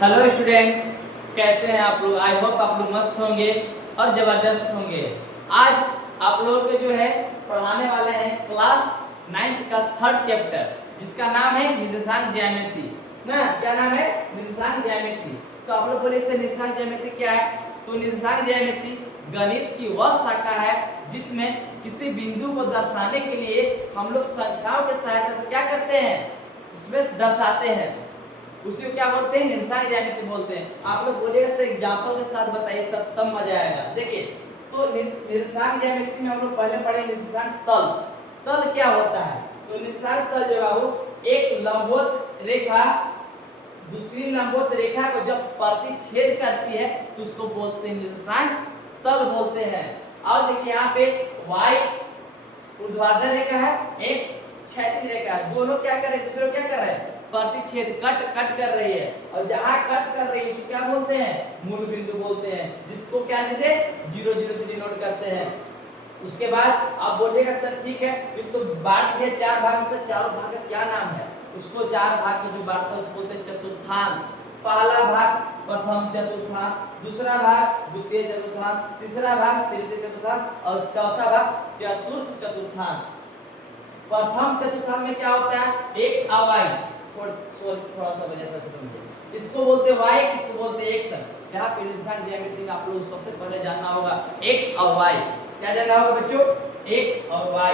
Hello student, कैसे हैं आप लोग? आई होप आप लोग मस्त होंगे और जबरदस्त होंगे। आज आप लोगों के जो है पढ़ाने वाले हैं क्लास 9th का थर्ड चैप्टर, जिसका नाम है निर्देशांक ज्यामिति। ना क्या नाम है? निर्देशांक ज्यामिति। तो आप लोग बोले इससे निर्देशांक ज्यामिति क्या है? तो निर्देशांक ज्यामिति गणित की वह शाखा है जिसमें किसी बिंदु को दर्शाने के लिए हम लोग संख्याओं की सहायता से क्या करते हैं, उसमें दर्शाते हैं। उसी को क्या बोलते हैं? निर्देशांक ज्यामिति बोलते हैं। आप लोग बोलिएगा सर एग्जांपल के साथ बताइए, सब तब मजा आएगा। देखिए, तो निर्देशांक ज्यामिति में हम लोग पहले पढ़े निर्देशांक तल। तल क्या होता है? तो निर्देशांक तल जो है वो एक लंबवत रेखा दूसरी लंबवत रेखा को जब प्रतिच्छेद करती है तो उसको बोलते हैं निर्देशांक तल बोलते हैं। और देखिए यहाँ पे y ऊर्ध्वाधर रेखा है, x क्षैतिज रेखा है। दोनों क्या कर रहे हैं? दूसरे को क्या कर रहे हैं? प्रतिच्छेद कट कर रही है। और जहां कट कर रही है उसको क्या बोलते हैं? मूल बिंदु बोलते हैं, जिसको क्या जैसे 0 0 से डिनोट करते हैं। उसके बाद आप बोलिएगा सर ठीक है, फिर तो बांट दिया 4 भाग में, तो चारों भाग का क्या नाम है? उसको 4 भाग में जो बांटता है उसको बोलते हैं चतुर्थांश। पहला भाग प्रथम चतुर्थांश, दूसरा भाग द्वितीय चतुर्थांश, तीसरा भाग तृतीय चतुर्थांश और चौथा भाग चतुर्थ चतुर्थांश। प्रथम चतुर्थांश में क्या होता है? x और y। थोड़ा सा बजा था मुझे। इसको बोलते हैं y, इसको बोलते हैं x। यहाँ पे निर्देशांक ज्यामिति में आप लोग सबसे पहले जानना होगा x और y। क्या जानना होगा बच्चों? x और y।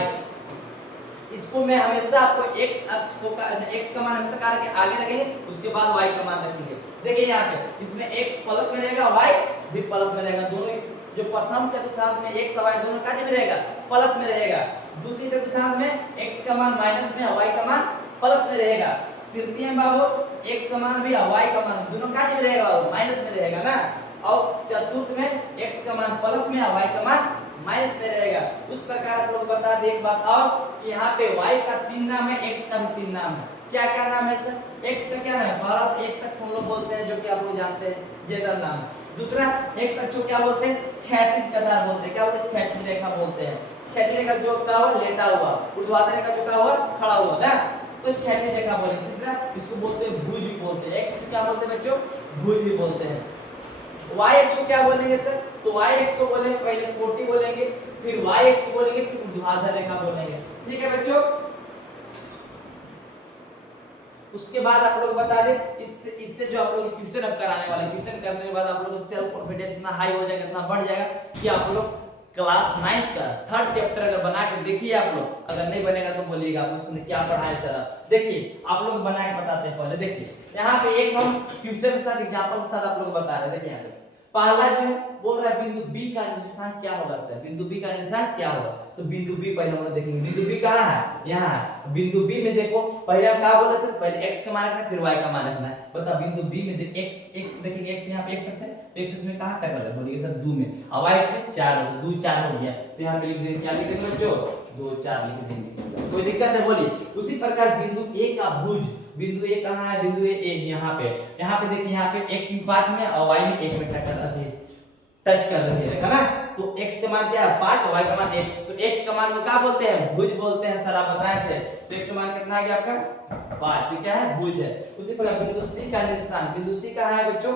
इसको मैं हमेशा आपको x अक्ष को x का मान हमेशा कार के आगे रखेंगे, उसके बाद y का मान रखेंगे। देखिए यहाँ पे इसमें x प्लस में रहेगा, y भी प्लस में रहेगा। दोनों जो प्रथम चतुर्थांश में x और y दोनों का में रहेगा, प्लस में रहेगा। द्वितीय चतुर्थांश में x का मान माइनस में, y का मान प्लस में रहेगा। तृतीय में बाबू x का मान भी y का मान दोनों का में रहेगा बाबू, माइनस में रहेगा ना। और चतुर्थ में x का मान प्लस में और y का मान माइनस में रहेगा। उस प्रकार आप लोग बता दे एक बात और कि यहाँ पे y का 3 नाम है, x का भी 3 नाम है। क्या क्या नाम है सर? x का क्या नाम है? पहला तो x अक्ष हम लोग बोलते हैं, जो कि आप लोग जानते हैं जनरल नाम है। दूसरा x अक्ष को क्या बोलते हैं? क्षैतिज कतार बोलते हैं। क्या बोलते हैं? क्षैतिज रेखा बोलते हैं। क्षैतिज रेखा जो का हो लेटा हुआ, ऊर्ध्वाधर रेखा जो का हो खड़ा हुआ ना, तो क्षैतिज रेखा बोलेंगे। तीसरा इसको बोलते हैं भुज भी बोलते हैं। x को क्या बोलते हैं बच्चों? भुज भी बोलते हैं। y अक्ष को क्या बोलेंगे सर? तो y अक्ष को बोलेंगे पहले कोटि बोलेंगे, फिर y अक्ष को बोलेंगे, फिर ऊर्ध्वाधर रेखा बोलेंगे। ठीक है बच्चों? उसके बाद आप लोग बता दें इससे जो आप लोग ट्यूशन अब कराने वाले, ट्यूशन करने के बाद आप लोगों का सेल्फ कॉन्फिडेंस इतना हाई हो जाएगा, इतना बढ़ जाएगा कि आप लोग क्लास 9 का थर्ड चैप्टर अगर बना के देखिए आप लोग, अगर नहीं बनेगा तो बोलिएगा आप लोग ने क्या पढ़ा है सर। देखिए आप लोग बना के बताते हैं पहले। देखिए यहाँ पे एक हम ट्यूशन के साथ एग्जांपल के साथ आप लोग बता रहे हैं। देखिए यहाँ पे पहला जो है बोल रहा है बिंदु B का निर्देशांक क्या होगा सर? बिंदु B का निर्देशांक क्या होगा? तो बिंदु B पहले हम लोग देखेंगे। बिंदु B कहाँ है? यहाँ है। बिंदु B में देखो पहले हम क्या बोले थे? पहले x का मान रखना, फिर y का मान रखना है। बता बिंदु B में देख x देखेंगे, x यहाँ पे x है, तो x में कहाँ टकराल है? बोलिए सर 2 में, और y में 4 हो, 2 4 हो गया। तो यहाँ पे लिख देंगे, क्या लिख देंगे बच्चों? 2 4 लिख देंगे। कोई दिक्कत है? बोलिए। उसी प्रकार बिंदु A का भुज, बिंदु A कहाँ है? बिंदु A यहाँ पे देखिए, यहाँ पे x अनुपात में और y में 1 में टच कर रही है ना। तो x का मान क्या है? 5, y का मान 1। तो x का मान को क्या बोलते हैं? भुज बोलते हैं सर, आप बताए थे। तो x का मान कितना आ गया आपका? 5। तो क्या है? भुज है। उसी प्रकार बिंदु C का निर्देशांक, बिंदु C कहाँ है बच्चों?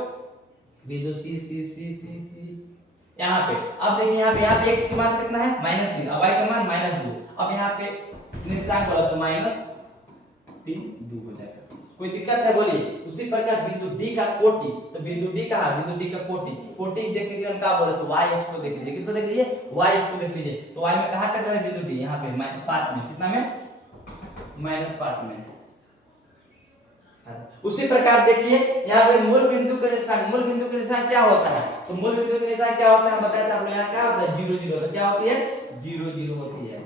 बिंदु C यहाँ पे। अब देखिए यहाँ पे x का मान कितना है? -3 और y का मान -2। अब यहाँ पे निर्देशांक बोला तो -3 2 हो जाएगा। कोई दिक्कत है? बोलिए। उसी प्रकार बिंदु D का कोटि, तो बिंदु D कहाँ? बिंदु D का कोटि देखने के लिए हम क्या बोले? तो y अक्ष को देख लीजिए। किसको देख लीजिए? y अक्ष को देख लीजिए। तो y में कहाँ टकरा है बिंदु D? यहाँ पे 5 में। कितना में? -5 में। उसी प्रकार देखिए यहाँ पे मूल बिंदु का निर्देशांक, मूल बिंदु का निर्देशांक क्या होता है? तो मूल बिंदु का निर्देशांक क्या होता है? बताया था आप लोग। यहाँ क्या होता है? 0 0। तो क्या होती है? 0 0 होती है।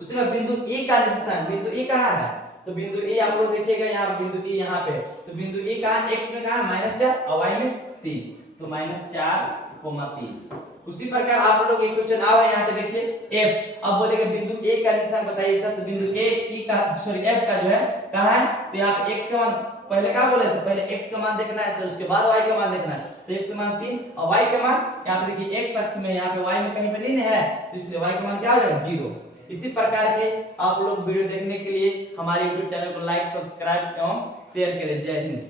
उसके बाद बिंदु A का निर्देशांक, बिंदु A कहाँ है? तो बिंदु A आप लोग देखिएगा यहाँ, बिंदु A यहाँ पे। तो बिंदु A कहाँ? x में कहाँ? -4 और y में 3। तो -4, 3। उसी प्रकार आप लोग एक क्वेश्चन आओ यहाँ पे देखिए f। अब बोलेगा बिंदु A का निर्देशांक बताइए सर। तो बिंदु A E का f का जो है कहाँ है? तो यहाँ पे x का मान पहले क्या बोले थे? पहले x का मान देखना है सर, उसके बाद y का मान देखना है। तो x का मान 3 और y का मान यहाँ पे देखिए x अक्ष में, यहाँ पे y में कहीं पे नहीं है, तो इसलिए y का मान क्या हो जाएगा? 0। इसी प्रकार के आप लोग वीडियो देखने के लिए हमारे YouTube चैनल को लाइक, सब्सक्राइब एवं शेयर करें। जय हिंद।